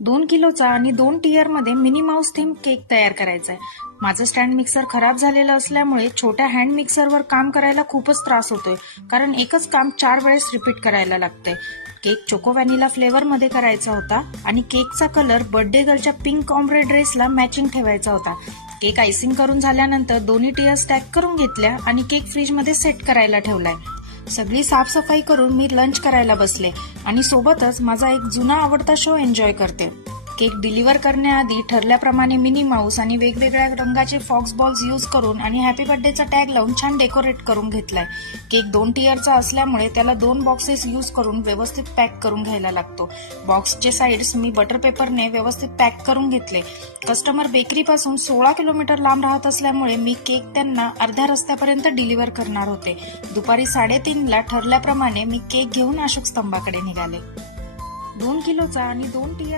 2 किलोचा आणि 2 टिअरमध्ये mini Mouse theme cake तयार करायचा आहे. माझं स्टँड मिक्सर खराब झालेलं असल्यामुळे छोट्या हँड मिक्सरवर काम करायला खूपच त्रास होतोय, कारण एकच काम 4 वेळेस रिपीट करायला लागतंय. केक चोको व्हॅनिला फ्लेवरमध्ये करायचा होता आणि केकचा कलर बर्थडे गर्लच्या पिंक ऑम्ब्रे ड्रेसला मॅचिंग ठेवायचा होता. केक आयसिंग करून झाल्यानंतर दोन्ही टिअर स्टॅक करून घेतल्या आणि केक फ्रीजमध्ये सेट करायला ठेवलाय. सगळी साफसफाई करून मी लंच करायला बसले आणि सोबतच माझा एक जुना आवडता शो एन्जॉय करते. केक डिलिव्हर करण्याआधी ठरल्याप्रमाणे मिनी माऊस आणि वेगवेगळ्या रंगाचे फॉक्स बॉल्स यूज करून आणि हॅपी बर्थडेचा टॅग लावून छान डेकोरेट करून घेतलाय. केक 2 टिअरचा असल्यामुळे त्याला 2 बॉक्सेस यूज करून व्यवस्थित पॅक करून घ्यायला लागतो. बॉक्सचे साईड्स मी बटर पेपरने व्यवस्थित पॅक करून घेतले. कस्टमर बेकरीपासून 16 किलोमीटर लांब राहत असल्यामुळे मी केक त्यांना अर्ध्या रस्त्यापर्यंत डिलिव्हर करणार होते. दुपारी 3:30ला ठरल्याप्रमाणे मी केक घेऊन अशोक स्तंभाकडे निघाले. 2 किलोचा आणि 2 टिअर